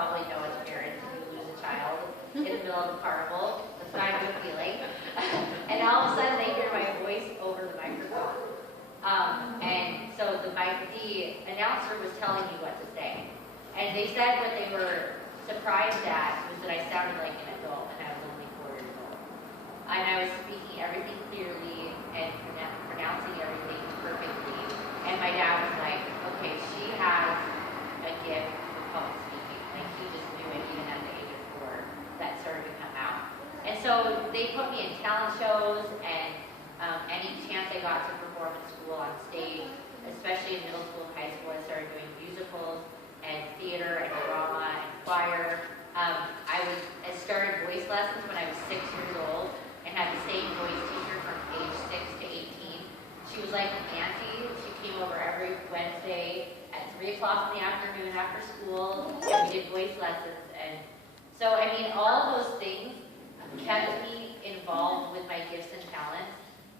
probably know as parents when you lose a child in the middle of a carnival. That's not a good feeling. And all of a sudden they hear my voice over the microphone. And so the announcer was telling me what to say. And they said what they were surprised at was that I sounded like an adult and I was only 4 years old. And I was speaking everything clearly and pronouncing everything perfectly. And my dad was like, okay, she has a gift for public speaking. Like, he just knew it even at the age of 4 that started to come out. And so they put me in talent shows, and any chance I got to perform in school on stage, especially in middle school and high school, I started doing musicals and theater and drama and choir. I started voice lessons when I was 6 years old and had the same voice teacher from age 6 to 18. She was like an auntie. She came over every Wednesday at 3 o'clock in the afternoon after school, and we did voice lessons. And so, I mean, all of those things kept me involved with my gifts and talents,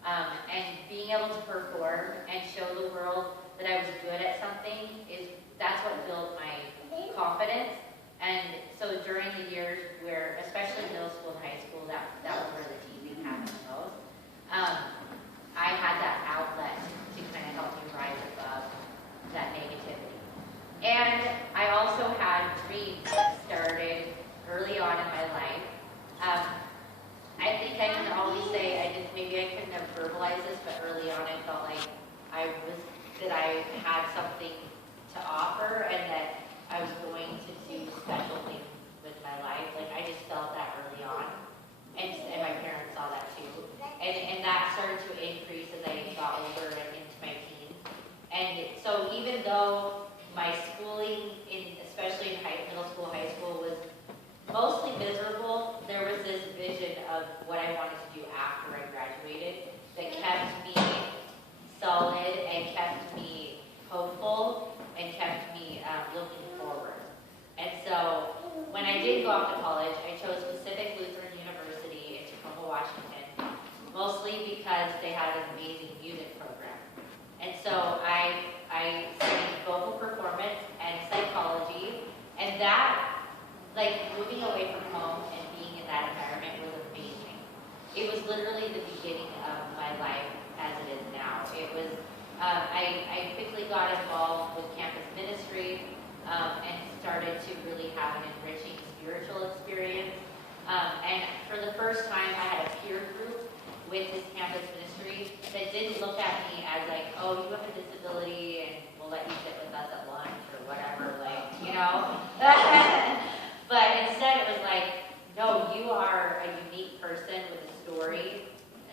and being able to perform and show the world that I was good at something that's what built my confidence. And so during the years where, especially middle school and high school, that was where the teasing happened most. I had that outlet to kind of help me rise above that negativity. And I also had dreams that started early on in my life. I think I can always say, maybe I couldn't have verbalized this, but early on I felt like I had something to offer and that I was going to do special things with my life. Like, I just felt that early on. And my parents saw that too. And that started to increase as I got older and into my teens. And so even though my schooling, especially in middle school, high school, was mostly miserable, there was this vision of what I wanted to do after I graduated that kept me solid and kept me hopeful and kept me looking forward. And so when I did go off to college, I chose Pacific Lutheran University in Tacoma, Washington, mostly because they had an amazing music program. And so I studied vocal performance and psychology, and that, like, moving away from home and being in that environment was amazing. It was literally the beginning of my life as it is now. It was, I quickly got involved with campus ministry and started to really have an enriching spiritual experience. And for the first time, I had a peer group with this campus ministry that didn't look at me as like, oh, you have a disability and we'll let you sit with us at lunch or whatever, like, you know? But instead it was like, no, you are a unique person with a story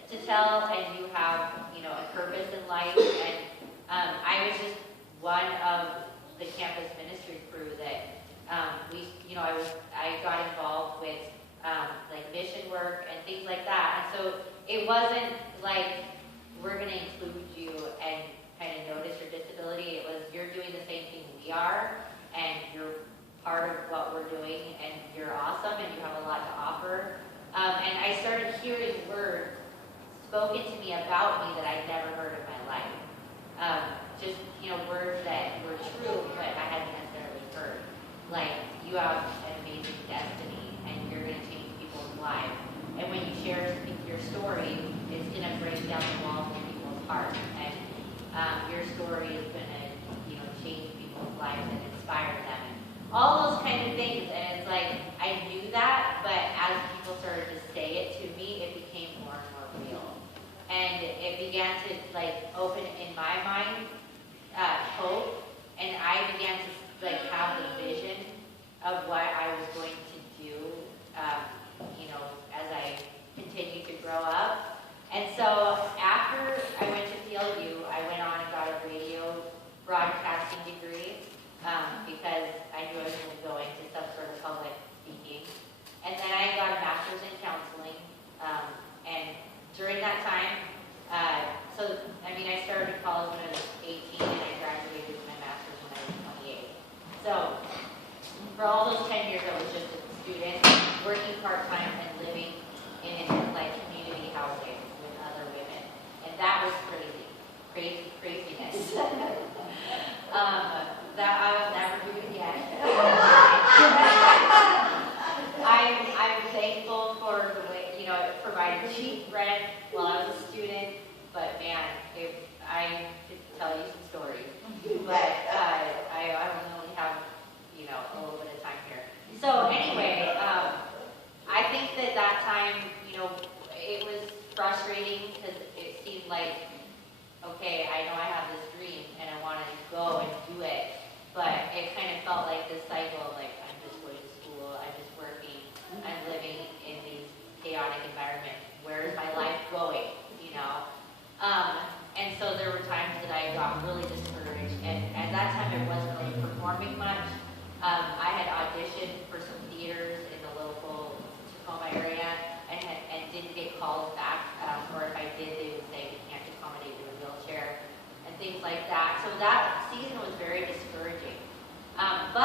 to tell, and you have, a purpose in life. And I was just one of the campus ministry crew that I got involved with like mission work and things like that. And so it wasn't like we're going to include you and kind of notice your disability. It was, you're doing the same thing we are, and you're part of what we're doing, and you're awesome, and you have a lot to offer. And I started hearing words spoken to me about me that I'd never heard in my life. Just, words that were true, but I hadn't necessarily heard. Like, you have an amazing destiny, and you're going to change people's lives. And when you share your story, it's going to break down the walls in people's hearts. And your story is going to, change people's lives and inspire them. And all those kind of things. And it's like, I knew that, but as people started to say it to me, it became more and more real. And it began to, open in my mind hope. And I began to, have the vision of what I was going to do, as I continued to grow up. And so after I went to PLU, I went on and got a radio broadcasting degree because I knew I was going to go into some sort of public speaking. And then I got a master's in counseling. And during that time, I started college when I was 18 and I graduated with my master's when I was 28. So for all those 10 years, I was just a student, working part-time and living in community housing with other women. And that was craziness. That I will never do again. I had auditioned for some theaters in the local Tacoma area and didn't get calls back, or if I did, they would say we can't accommodate you in a wheelchair and things like that. So that season was very discouraging. But